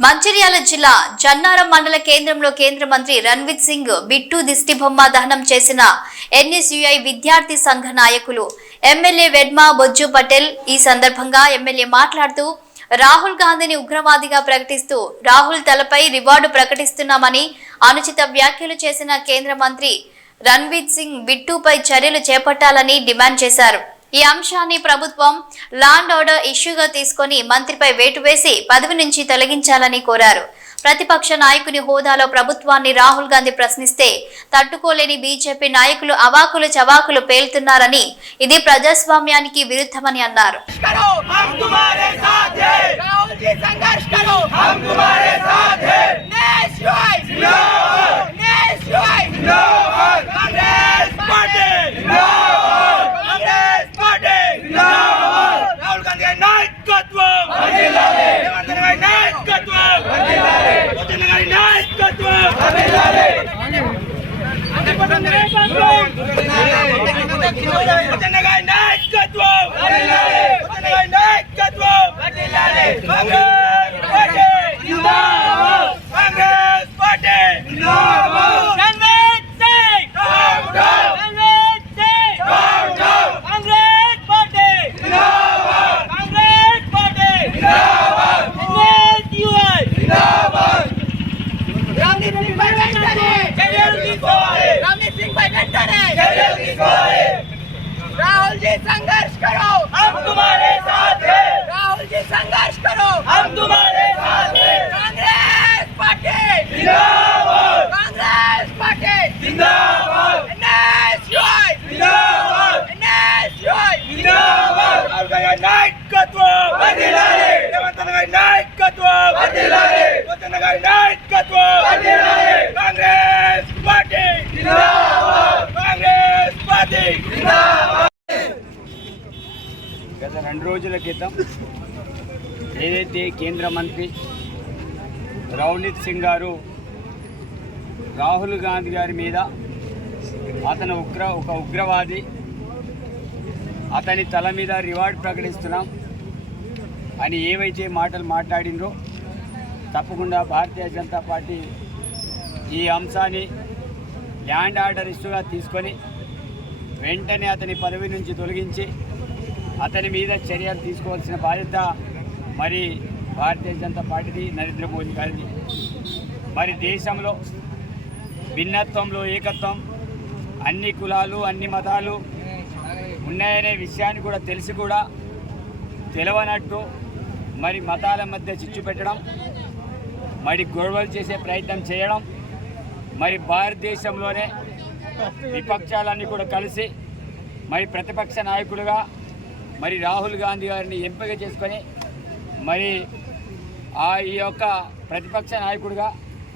మంచిర్యాల జిల్లా జన్నారం మండల కేంద్రంలో కేంద్ర మంత్రి రణ్విత్ సింగ్ బిట్టు దిష్టిబొమ్మ దహనం చేసిన ఎన్ఎస్యుఐ విద్యార్థి సంఘ నాయకులు ఎమ్మెల్యే వెడ్మా బొజ్జు పటేల్ ఈ సందర్భంగా ఎమ్మెల్యే మాట్లాడుతూ రాహుల్ గాంధీని ఉగ్రవాదిగా ప్రకటిస్తూ రాహుల్ తలపై రివార్డు ప్రకటిస్తున్నామని అనుచిత వ్యాఖ్యలు చేసిన కేంద్ర మంత్రి రణ్వీర్ సింగ్ బిట్టుపై చర్యలు చేపట్టాలని డిమాండ్ చేశారు. ఈ అంశాన్ని ప్రభుత్వం లాండ్ ఆర్డర్ ఇష్యూగా తీసుకొని మంత్రిపై వేటు వేసి పదవి నుంచి తొలగించాలని కోరారు. ప్రతిపక్ష నాయకుని హోదాలో ప్రభుత్వాన్ని రాహుల్ గాంధీ ప్రశ్నిస్తే తట్టుకోలేని బీజేపీ నాయకులు అవాకులు చవాకులు పేలుతున్నారని ఇది ప్రజాస్వామ్యానికి విరుద్ధమని అన్నారు. करो మోదీ గారి నాయకత్వం వర్ధిల్లాలి మోదీ గారి నాయకత్వం వర్ధిల్లాలి కాంగ్రెస్ పార్టీ గత రెండు రోజుల క్రితం ఏదైతే కేంద్ర మంత్రి రవణీత్ సింగ్ గారు రాహుల్ గాంధీ గారి మీద అతను ఉగ్ర ఒక ఉగ్రవాది అతని తల మీద రివార్డ్ ప్రకటిస్తున్నాం అని ఏవైతే మాటలు మాట్లాడిండ్రో తప్పకుండా భారతీయ జనతా పార్టీ ఈ అంశాన్ని ల్యాండ్ ఆర్డర్ ఇష్యూగా తీసుకొని వెంటనే అతని పదవి నుంచి తొలగించి అతని మీద చర్యలు తీసుకోవాల్సిన బాధ్యత మరి భారతీయ జనతా పార్టీది నరేంద్ర మోదీ గారిది. మరి దేశంలో భిన్నత్వంలో ఏకత్వం అన్ని కులాలు అన్ని మతాలు ఉన్నాయనే విషయాన్ని కూడా తెలిసి కూడా తెలవనట్టు మరి మతాల మధ్య చిచ్చు పెట్టడం మరి గొడవలు చేసే ప్రయత్నం చేయడం మరి భారతదేశంలోనే విపక్షాలన్నీ కూడా కలిసి మరి ప్రతిపక్ష నాయకులుగా మరి రాహుల్ గాంధీ గారిని ఎంపిక చేసుకొని మరి ఆ ఈ యొక్క ప్రతిపక్ష నాయకుడిగా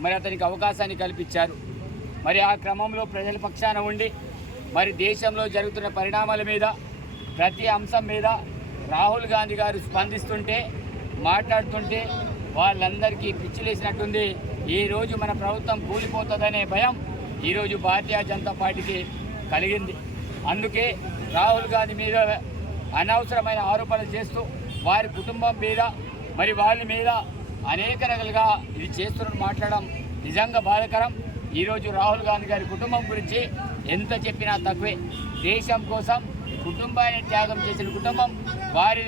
మరి అతనికి అవకాశాన్ని కల్పించారు. మరి ఆ క్రమంలో ప్రజల పక్షాన ఉండి మరి దేశంలో జరుగుతున్న పరిణామాల మీద ప్రతి అంశం మీద రాహుల్ గాంధీ గారు స్పందిస్తుంటే మాట్లాడుతుంటే వాళ్ళందరికీ పిచ్చిలేసినట్టుంది. ఈ రోజు మన ప్రభుత్వం కూలిపోతుందనే భయం ఈరోజు భారతీయ జనతా పార్టీకి కలిగింది. అందుకే రాహుల్ గాంధీ మీద అనవసరమైన ఆరోపణలు చేస్తూ వారి కుటుంబం మీద మరి వాళ్ళ మీద అనేక రకాలుగా ఇది చేస్తున్నట్టు మాట్లాడడం నిజంగా బాధకరం. ఈరోజు రాహుల్ గాంధీ గారి కుటుంబం గురించి ఎంత చెప్పినా తక్కువే. దేశం కోసం కుటుంబాన్ని త్యాగం చేసిన కుటుంబం వారి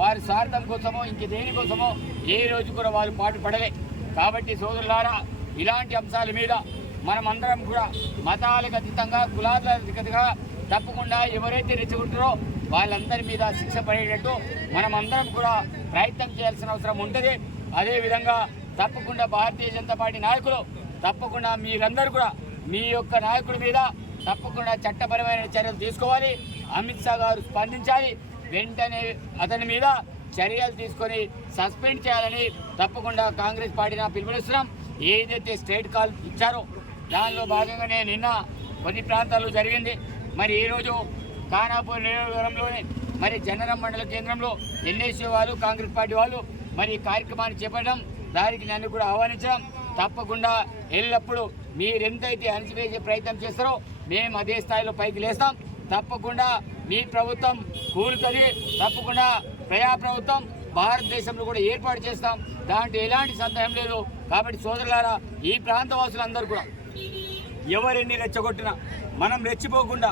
వారి స్వార్థం కోసమో ఇంక దేనికోసమో ఏ రోజు కూడా వాళ్ళు పాటు పడలే. కాబట్టి సోదరులారా ఇలాంటి అంశాల మీద మనమందరం కూడా మతాలకు అతీతంగా కులాలకు అతీతంగా తప్పకుండా ఎవరైతే రెచ్చగొట్టారో వాళ్ళందరి మీద శిక్ష పడేటట్టు మనమందరం కూడా ప్రయత్నం చేయాల్సిన అవసరం ఉంటుంది. అదేవిధంగా తప్పకుండా భారతీయ జనతా పార్టీ నాయకులు తప్పకుండా మీరందరూ కూడా మీ యొక్క నాయకుడి మీద తప్పకుండా చట్టపరమైన చర్యలు తీసుకోవాలి. అమిత్ షా గారు స్పందించాలి. వెంటనే అతని మీద చర్యలు తీసుకొని సస్పెండ్ చేయాలని తప్పకుండా కాంగ్రెస్ పార్టీని పిలుపునిస్తున్నాం. ఏదైతే స్టేట్ కాల్ ఇచ్చారో దానిలో భాగంగానే నిన్న కొన్ని ప్రాంతాల్లో జరిగింది. మరి ఈరోజు ఖానాపూర్ నియోజకవర్గంలోని మరి జనరం మండల కేంద్రంలో ఎన్ఏసీ వాళ్ళు కాంగ్రెస్ పార్టీ వాళ్ళు మరి ఈ కార్యక్రమాన్ని చేపట్టడం దానికి నన్ను కూడా ఆహ్వానించడం. తప్పకుండా ఎల్లప్పుడూ మీరెంతైతే అణిచివేసే ప్రయత్నం చేస్తారో మేము అదే స్థాయిలో పైకి లేస్తాం. తప్పకుండా మీ ప్రభుత్వం కూలుతుంది. తప్పకుండా ప్రజా ప్రభుత్వం భారతదేశంలో కూడా ఏర్పాటు చేస్తాం. దాంట్లో ఎలాంటి సందేహం లేదు. కాబట్టి సోదరులారా ఈ ప్రాంతవాసులందరూ కూడా ఎవరెన్ని రెచ్చగొట్టినా మనం రెచ్చిపోకుండా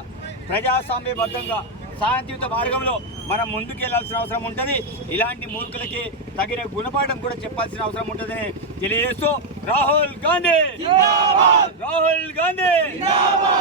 ప్రజాస్వామ్యబద్ధంగా శాంతియుత మార్గంలో మనం ముందుకెళ్ళాల్సిన అవసరం ఉంటుంది. ఇలాంటి మూర్ఖులకి తగిన గుణపాఠం కూడా చెప్పాల్సిన అవసరం ఉంటుందని తెలియజేస్తూ రాహుల్ గాంధీ! రాహుల్ గాంధీ!